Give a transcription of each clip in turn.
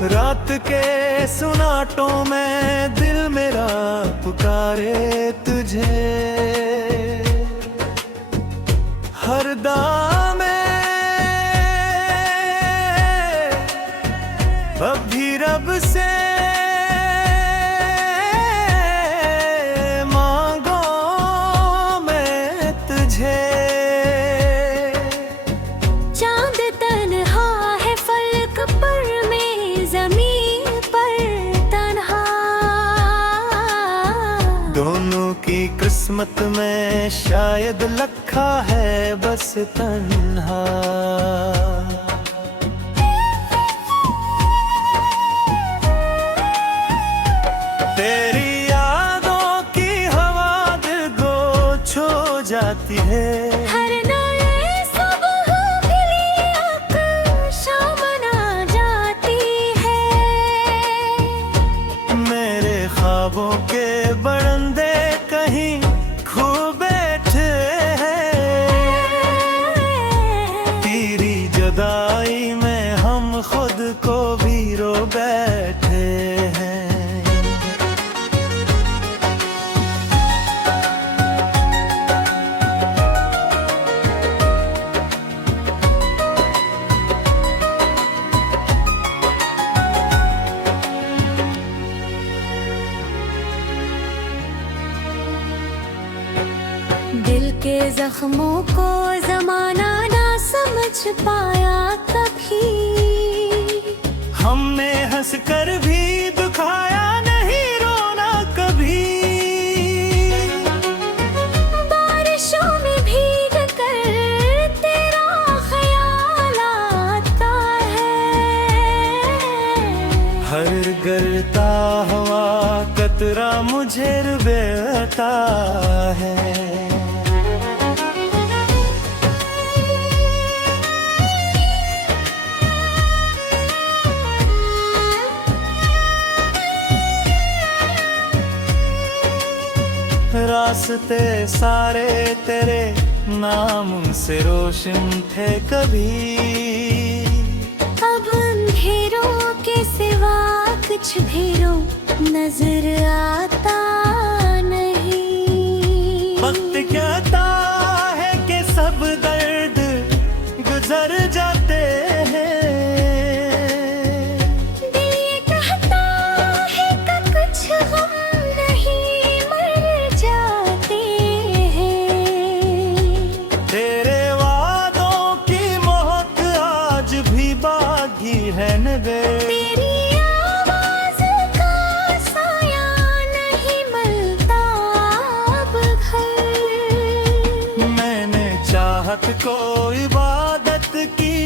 रात के सुनाटों में दिल मेरा पुकारे तुझे, हर दामे अब भी रब से मांगो मैं तुझे। चांद तन्हा है फलक पर, मैं जमीन पर तन्हा। दोनों की किस्मत में शायद लखा है बस तन्हा। तेरी यादों की हवा दिल को छू जाती है, हर नए सुबह खिली शाम आ जाती है। मेरे ख्वाबों के बरंदे कहीं खो बैठे हैं। तेरी जुदाई में हम खुद को भी रो बैठे हैं। दिल के जख्मों को जमाना ना समझ पाया कभी। हमने हंस कर भी दुखाया नहीं, रोना कभी। बारिशों में भीग कर तेरा ख्याल आता है। हर गिरता हुआ कतरा मुझे रुलाता है। रास्ते सारे तेरे नाम से रोशन थे कभी। अब अंधेरों के सिवा कुछ भी नजर आता नहीं। वक्त कहता है कि सब दर्द गुजर जाते हैं। दिल ये कहता है कि कुछ गम नहीं, मर जाते हैं। तेरे वादों की मोहक आज भी बाकी है नबे। तेरी आवाज का साया नहीं मिलता अब घर। मैंने चाहत को इबादत की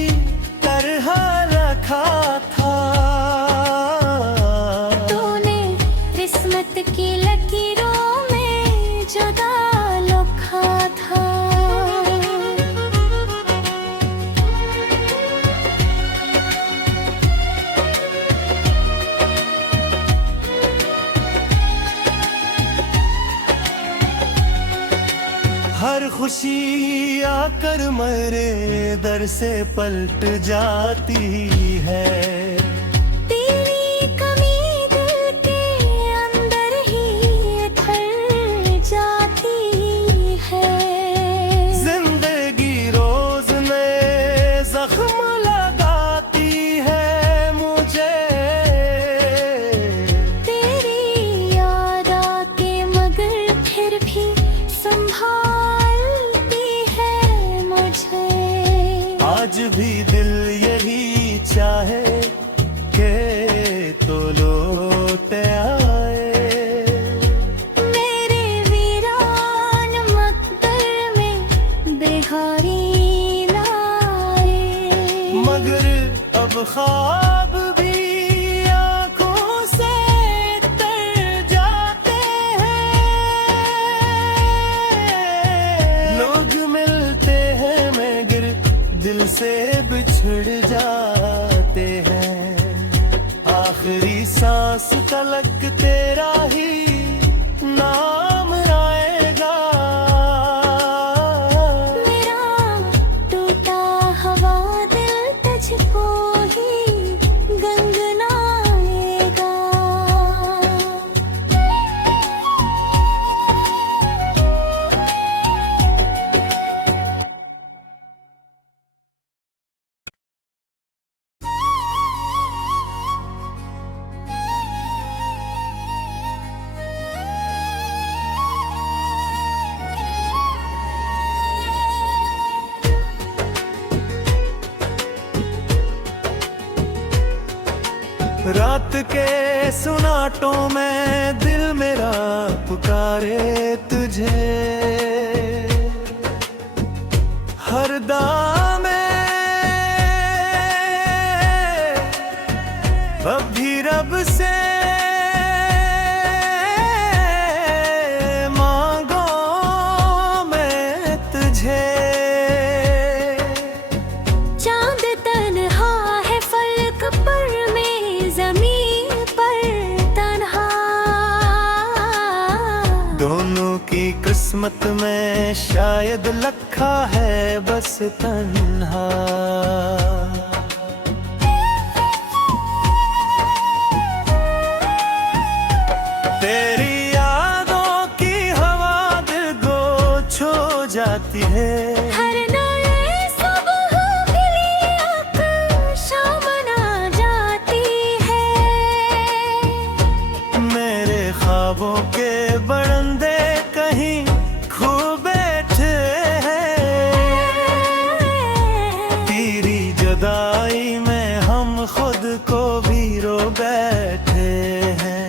तरह रखा था। तूने किस्मत की लकीरों में जुदा लिखा था। हर खुशी आकर मेरे दर से पलट जाती है। तेरी कमी दिल के अंदर ही उतर जाती है। जिंदगी रोज नए जख्म लगाती है मुझे। तेरी याद आके मगर फिर भी संभालती है मुझे। आज भी दिल यही चाहे के तो लौट आए। मेरे वीरान मकबर में बेहारी लाए। मगर अब ख्वाब भी आंखों से तर जाते हैं। लोग मिलते हैं मगर दिल से बिछड़ जाते हैं। आखिरी सांस तलक तेरा ही नाम आएगा। मेरा टूटा हवा दिल तुझको ही गंगना रात के सुनाटों में दिल मेरा पुकारे तुझे, हर दामे अभी रब से मांगो मैं तुझे। चांद तन्हा है फलक पर, मैं जमीन पर तन्हा। दोनों की किस्मत में शायद लखा है बस तन्हा। तेरी यादों की हवा दिल को छू जाती है, हर नए सुबह खिली शाम आ जाती है। मेरे ख्वाबों के बरंदे कहीं खो बैठे हैं। तेरी जुदाई में हम खुद को भी रो बैठे हैं।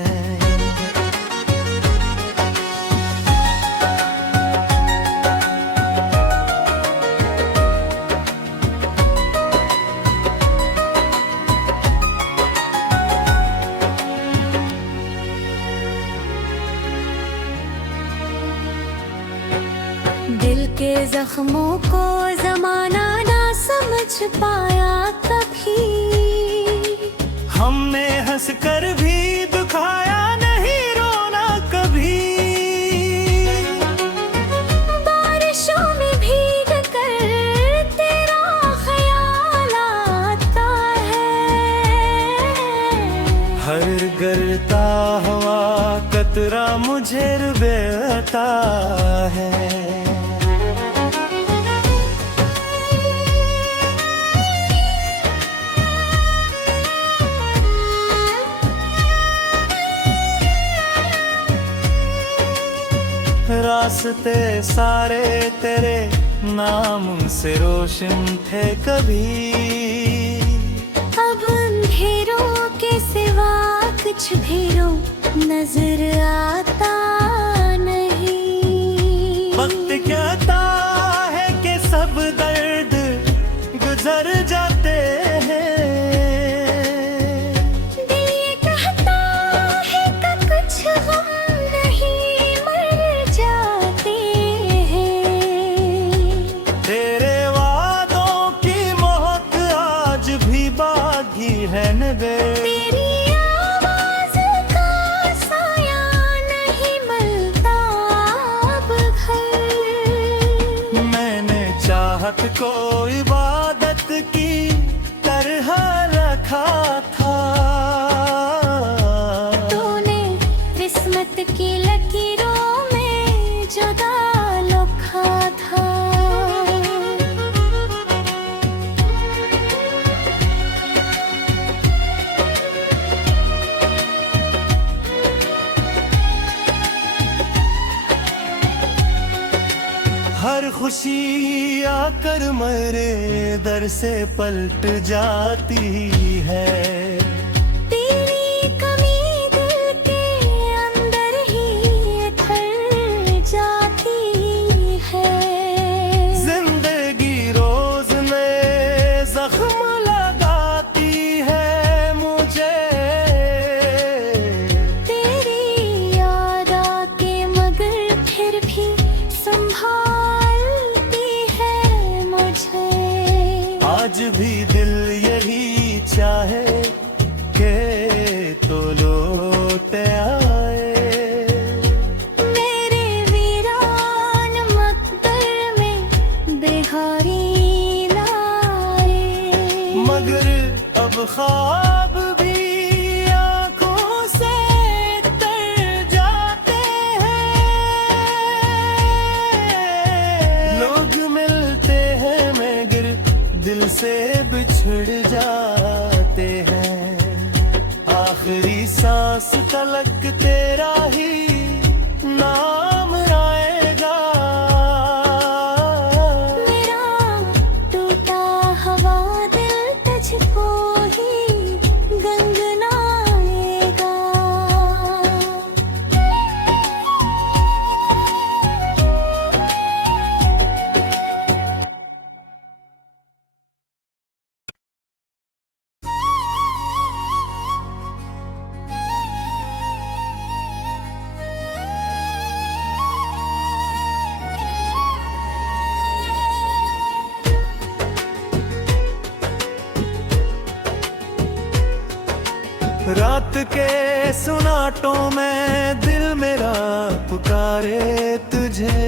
दिल के जख्मों को जमाना ना समझ पाया कभी। हमने हंस कर भी दुखाया नहीं, रोना कभी। बारिशों में भीग कर तेरा ख्याल आता है। हर गिरता हुआ कतरा मुझे रुलाता है। रास्ते सारे तेरे नाम से रोशन थे कभी। अब अंधेरों के सिवा कुछ भी नजर आता नहीं। वक्त कहता है कि सब दर्द गुजर जाते हैं। दिल ये कहता है कि कुछ गम नहीं, मर जाते हैं। तेरे वादों की मोहक आज भी बाकी है नबे। तेरी आवाज का साया नहीं मिलता अब घर। मैंने चाहत को इबादत की तरह रखा था। तूने किस्मत की लकीरों में जुदा लिखा था। हर खुशी आकर मेरे दर से पलट जाती है। तेरी कमी दिल के अंदर ही उतर जाती है। जिंदगी रोज नए जख्म लगाती है मुझे। तेरी याद आके मगर फिर भी संभालती है मुझे। आज भी दिल यही चाहे के तो लौट आए। मेरे वीरान मकबर में बिहारी लाए। मगर अब ख्वाब भी आंखों से तर जाते हैं। लोग मिलते हैं मगर दिल से बिछड़ जाते हैं। आखिरी सांस तलक तेरा ही नाम आएगा। मेरा टूटा हवा दिल तुझको ही गंगना रात के सुनाटों में दिल मेरा पुकारे तुझे,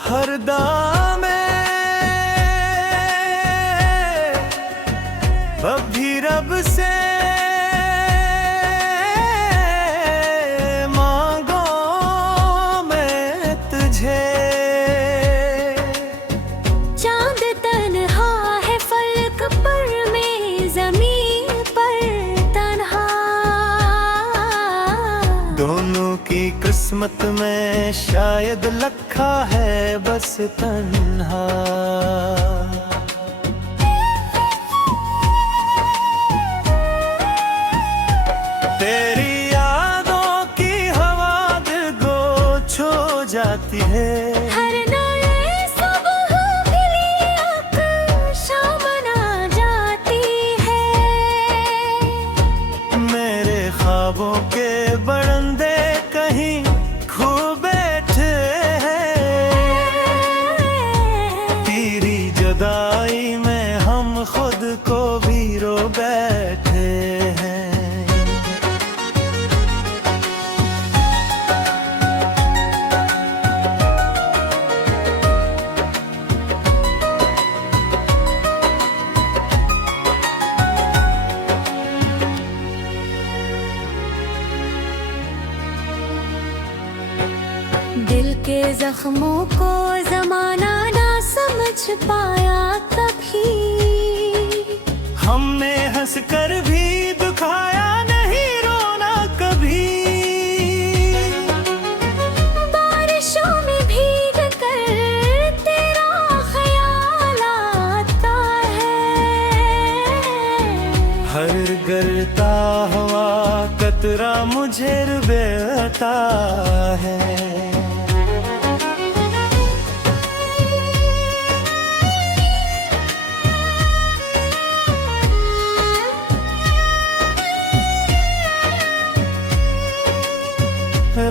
हर दामे अभी रब से मांगो मैं तुझे। चांद तन्हा है फलक पर, मैं जमीन पर तन्हा। दोनों की किस्मत में शायद लिखा है बस तन्हा। तेरी यादों की हवा दिल को छू जाती है, हर नए सुबह खिली शाम आ जाती है। मेरे ख्वाबों के बरंदे कहीं खो बैठे हैं। तेरी जुदाई में हम खुद को भी रो बैठे हैं। दिल के जख्मों को जमाना ना समझ पाया कभी। हमने हंसकर भी दुखाया नहीं रोना कभी। बारिशों में भीग कर तेरा ख्याल आता है। हर गिरता हुआ कतरा मुझे रुलाता है।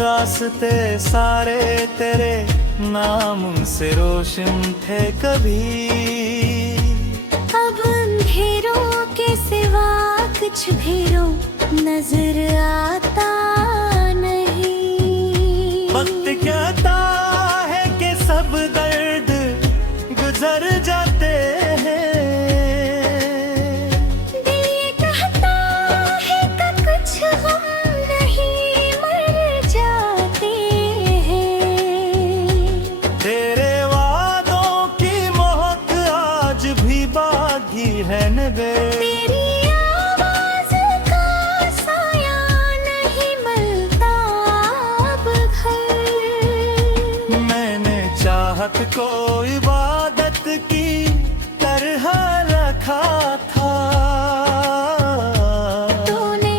रास्ते सारे तेरे नाम से रोशन थे कभी। अब अंधेरों के सिवा कुछ भी नजर आता नहीं। वक्त कहता है कि सब दर्द गुजर जाते हैं। दिल ये कहता है कि कुछ गम नहीं मर जाते हैं। तेरे वादों की महक आज भी बाकी है नबे। तेरी आवाज का साया नहीं मिलता अब घर। मैंने चाहत को इबादत की तरह रखा था। तूने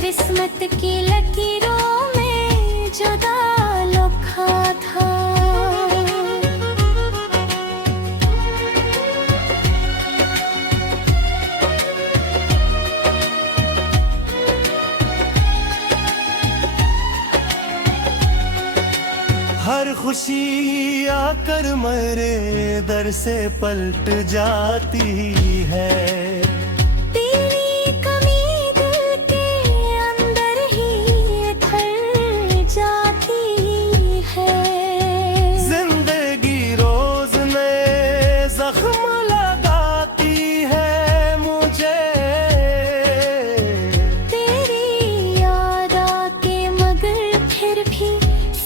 किस्मत की लकीरों में जुदा लिखा था। हर खुशी आकर मेरे दर से पलट जाती है। तेरी कमी दिल के अंदर ही उतर जाती है। जिंदगी रोज नए जख्म लगाती है मुझे। तेरी याद आके मगर फिर भी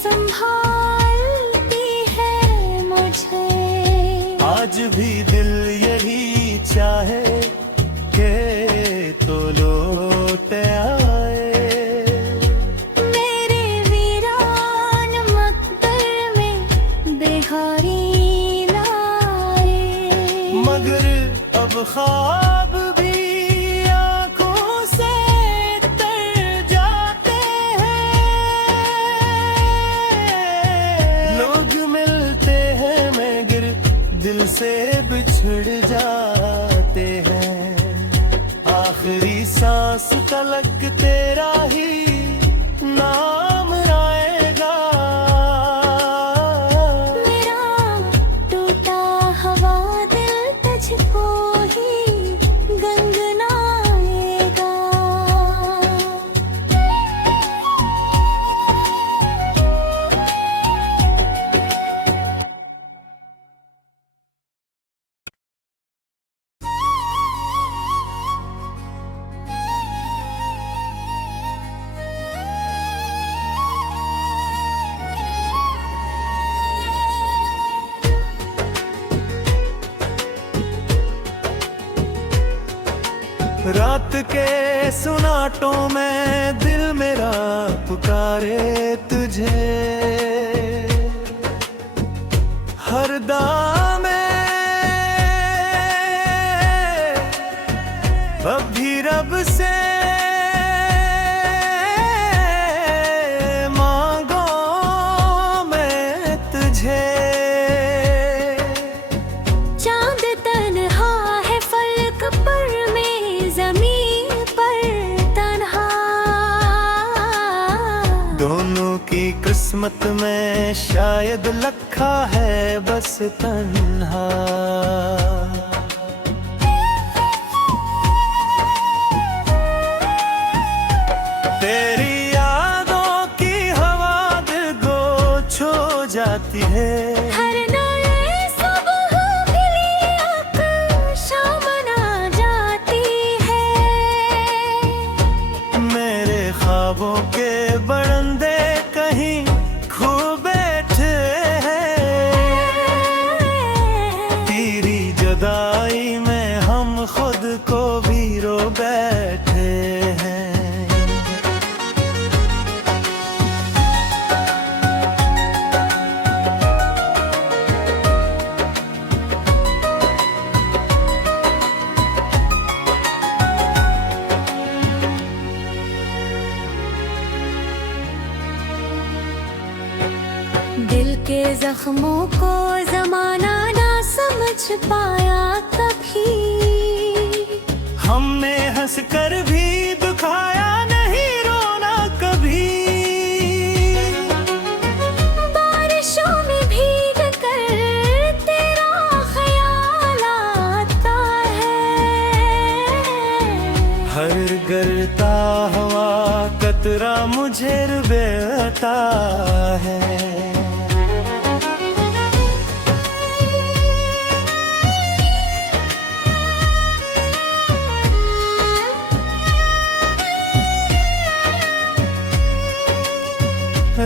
संभालती है मुझे। आज भी दिल यही चाहे के तो लौट आए। मेरे वीरान मकबर में बेहारी लाए। मगर अब ख्वाब भी आंखों से तर जाते हैं। लोग मिलते हैं मगर दिल से बिछड़ जाते हैं। आखिरी सांस तलक तेरा ही नाम आएगा। मेरा टूटा हवा दिल तुझको ही गंगना रात के सुनाटों में दिल मेरा पुकारे तुझे, हर दामे अब भी रब से मांगो मैं तुझे। चांद तन्हा है फलक पर, मैं जमीन पर तन्हा। दोनों की किस्मत में शायद लखा है बस तन्हा। तेरी यादों की हवा दिल को छू जाती है, हर नए सुबह खिली शाम आ जाती है। मेरे ख्वाबों के बरंदे कहीं खो बैठे हैं। तेरी जुदाई में हम खुद को भी रो बैठे हैं। दिल के जख्मों को जमाना ना समझ पाया कभी। हमने हंस कर भी दुखाया नहीं, रोना कभी। बारिशों में भीग कर तेरा ख्याल आता है। हर गिरता हुआ कतरा मुझे रुलाता है।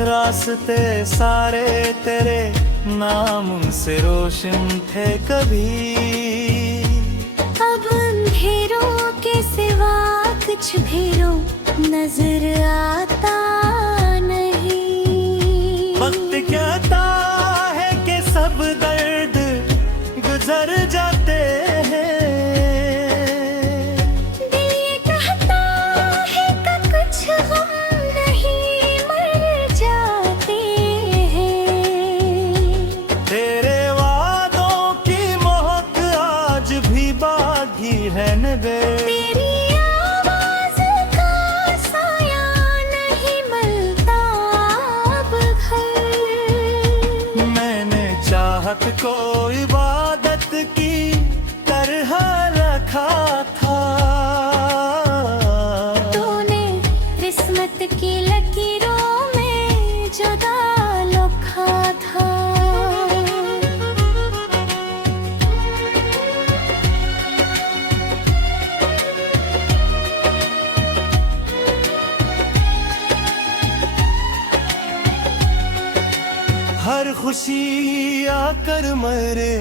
रास्ते सारे तेरे नाम से रोशन थे कभी। अब अंधेरों के सिवा कुछ भी नजर आता नहीं। वक्त कहता है कि सब दर्द गुजर जाते हैं। दिल ये कहता है कि कुछ गम नहीं, मर जाते हैं। तेरे वादों की महक आज भी बाकी है नबे। तेरी आवाज का साया नहीं मिलता अब घर। मैंने चाहत को इबादत की तरह रखा था। तूने किस्मत की लकीरों में जुदा लिखा था। हर खुशी आकर मेरे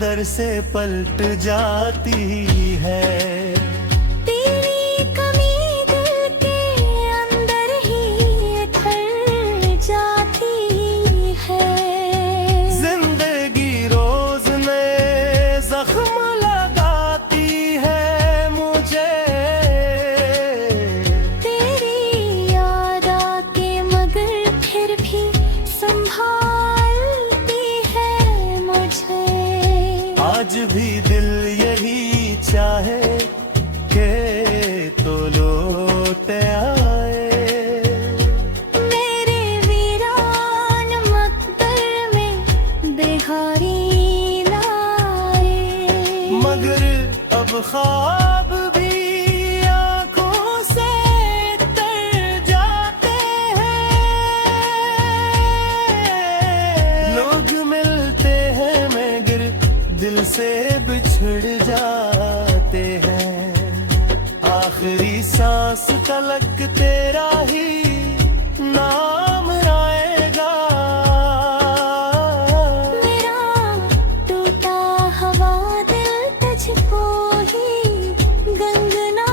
दर से पलट जाती है। तेरी कमी दिल के अंदर ही उतर जाती है। जिंदगी रोज नए जख्म लगाती है मुझे। तेरी याद आके मगर फिर भी संभालती है मुझे। आज भी दिल यही चाहे के तो लौट आए। मेरे वीरान मकबर में बिहारी लाए। मगर अब ख्वाब भी आंखों से तर जाते हैं। लोग मिलते हैं मगर दिल से बिछड़ जाते हैं। आखिरी सांस तलक तेरा ही नाम आएगा। मेरा टूटा हवा दिल तुझको ही गंगना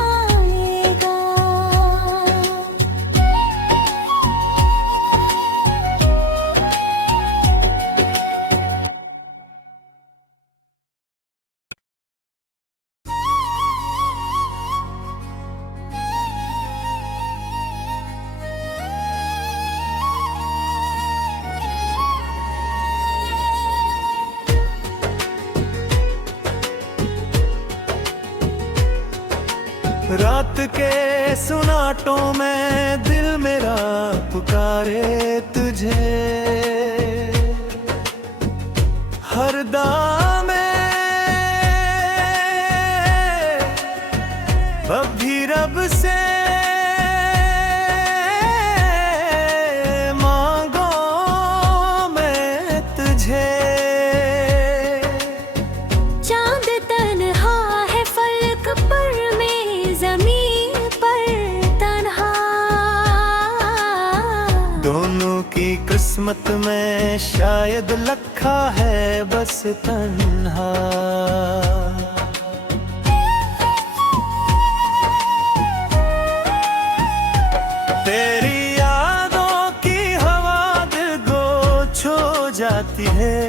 रात के सुनाटों में दिल मेरा पुकारे तुझे, हर दामे अभी रब से मांगो मैं तुझे। चांद तन्हा है फलक पर, मैं जमीन पर तन्हा। दोनों की किस्मत में शायद लखा है बस तन्हा। तेरी यादों की हवा दिल को छू जाती है,